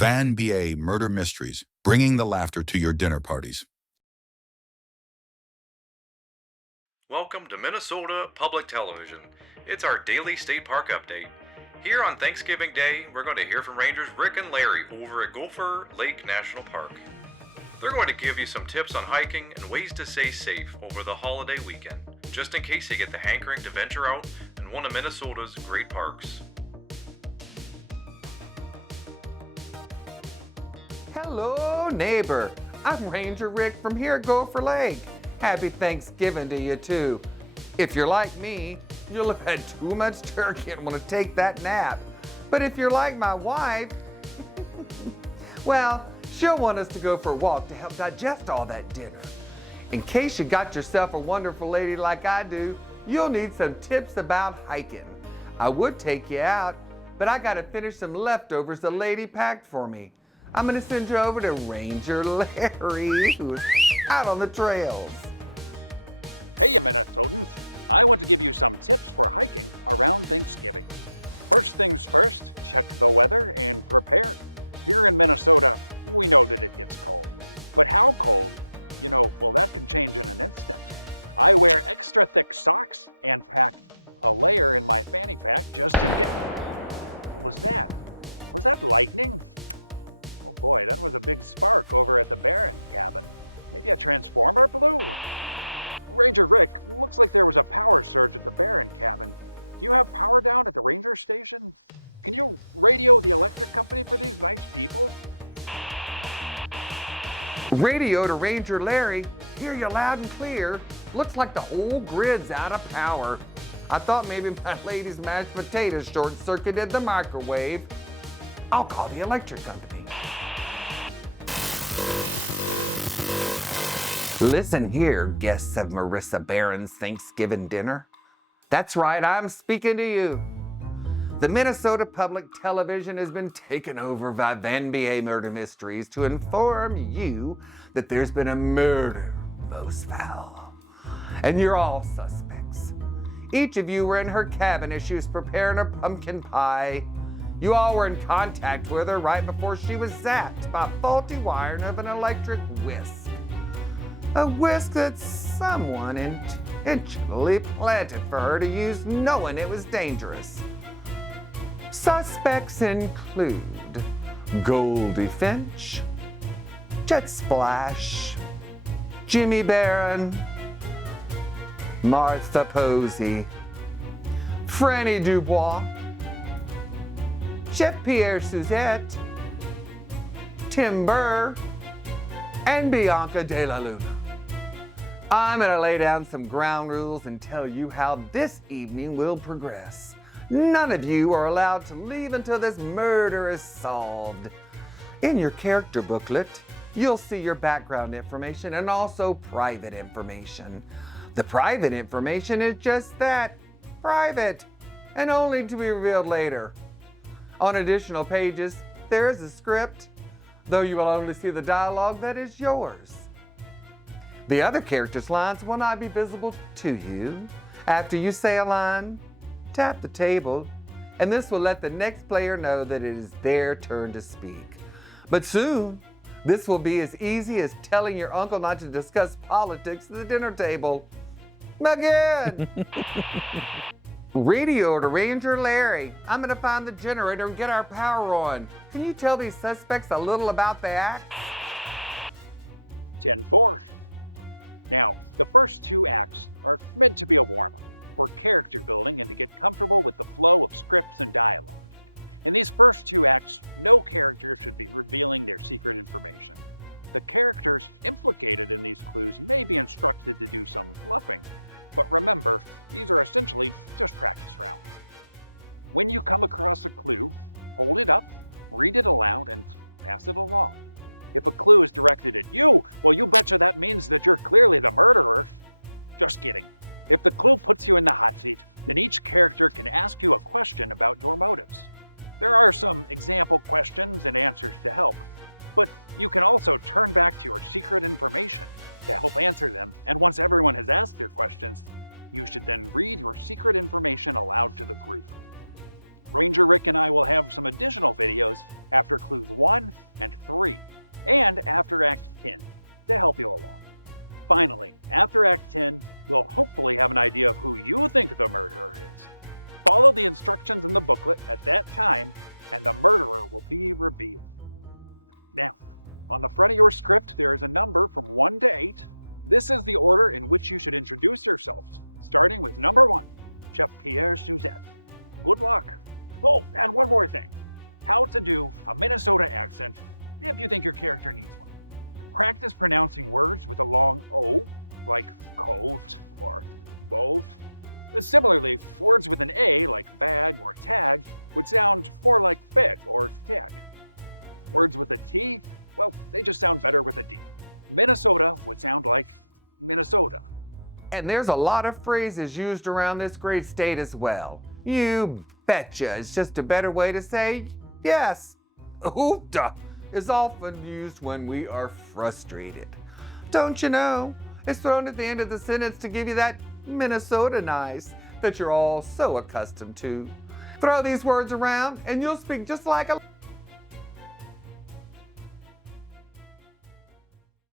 Van BA Murder Mysteries, bringing the laughter to your dinner parties. Welcome to Minnesota Public Television. It's our daily state park update. Here on Thanksgiving Day, we're going to hear from Rangers Rick and Larry over at Gopher Lake National Park. They're going to give you some tips on hiking and ways to stay safe over the holiday weekend, just in case you get the hankering to venture out in one of Minnesota's great parks. Hello, neighbor. I'm Ranger Rick from here at Gopher Lake. Happy Thanksgiving to you, too. If you're like me, you'll have had too much turkey and want to take that nap. But if you're like my wife, well, she'll want us to go for a walk to help digest all that dinner. In case you got yourself a wonderful lady like I do, you'll need some tips about hiking. I would take you out, but I gotta finish some leftovers the lady packed for me. I'm gonna send you over to Ranger Larry, who's out on the trails. Hey, you Minnesotans. I want to give you some tips for hiking around Thanksgiving. First things first, check the weather and prepare. Here in Minnesota, we know that it gets cold. But how cold? Well, that can change in an instant. I wear extra thick socks and pack a layer in my fanny pack just in case. What was that? Was that lightning? Oh boy, that was a big spark over at the Barron cabin. Maybe a transformer blew? Ranger Rick, looks like there was a power surge at the Barron cabin. Do you have power down at the ranger station? Can you radio the electric company for these nice people? Radio to Ranger Larry. Hear you loud and clear. Looks like the whole grid's out of power. I thought maybe my lady's mashed potatoes short-circuited the microwave. I'll call the electric company. Listen here, guests of Marissa Barron's Thanksgiving dinner. That's right, I'm speaking to you. The Minnesota Public Television has been taken over by Van BA Murder Mysteries to inform you that there's been a murder most foul. And you're all suspects. Each of you were in her cabin as she was preparing her pumpkin pie. You all were in contact with her right before she was zapped by faulty wiring of an electric whisk. A whisk that someone intentionally planted for her to use knowing it was dangerous. Suspects include Goldie Finch, Jet Splash, Jimmy Barron, Martha Posey, Franny Dubois, Chef Pierre Suzette, Tim Burr, and Bianca De La Luna. I'm gonna lay down some ground rules and tell you how this evening will progress. None of you are allowed to leave until this murder is solved. In your character booklet, you'll see your background information and also private information. The private information is just that, private, and only to be revealed later. On additional pages, there is a script, though you will only see the dialogue that is yours. The other characters' lines will not be visible to you. After you say a line, tap the table, and this will let the next player know that it is their turn to speak. But soon, this will be as easy as telling your uncle not to discuss politics at the dinner table. Again! Radio to Ranger Larry. I'm gonna find the generator and get our power on. Can you tell these suspects a little about the act? 10-4. Now, the first two acts are meant to be a warm-up for character building and to get comfortable with the flow of scripts and dialogue. In these first two acts, no character should be revealing their secret information. The characters implicated in these clues may be instructed to do some bluffing, but remember, these are essentially just practice rounds. When you come across a clue, hold it up, read it aloud, and pass it along. If a clue is directed at you, well, you betcha that means that you're clearly the murderer. Just kidding. If the clue puts you in the hot seat, then each character can ask you a question about your motives. There are some example questions and answers to help, but you can also turn back to your secret information to help answer them, and once everyone has asked their questions, you should then read your secret information aloud to the group. Ranger Rick and I will have some additional videos after Clues 1 and 3, and after Act 10, to help you along. Finally, after Act 10, we'll hopefully have an idea of who you think the murderer is. Follow the instructions in the booklet at that time, and the murderer will be revealed. Now, on the front of your script, there is a number from 1 to 8. This is the order in which you should introduce yourselves, starting with number 1, Chef Pierre Suzette. Good luck. Oh, and one more thing. How to do a Minnesota accent if you think your character needs one. Practice pronouncing words with a long O, like coat or boat. Similarly, words with an A, like bag or tag, would sound more like fed or tag. Words with a T, well, they just sound better with a D. Minnesota would sound like Minnesota. And there's a lot of phrases used around this great state as well. You betcha is just a better way to say yes. Oofda is often used when we are frustrated. Don't you know? It's thrown at the end of the sentence to give you that Minnesota nice that you're all so accustomed to. Throw these words around and you'll speak just like a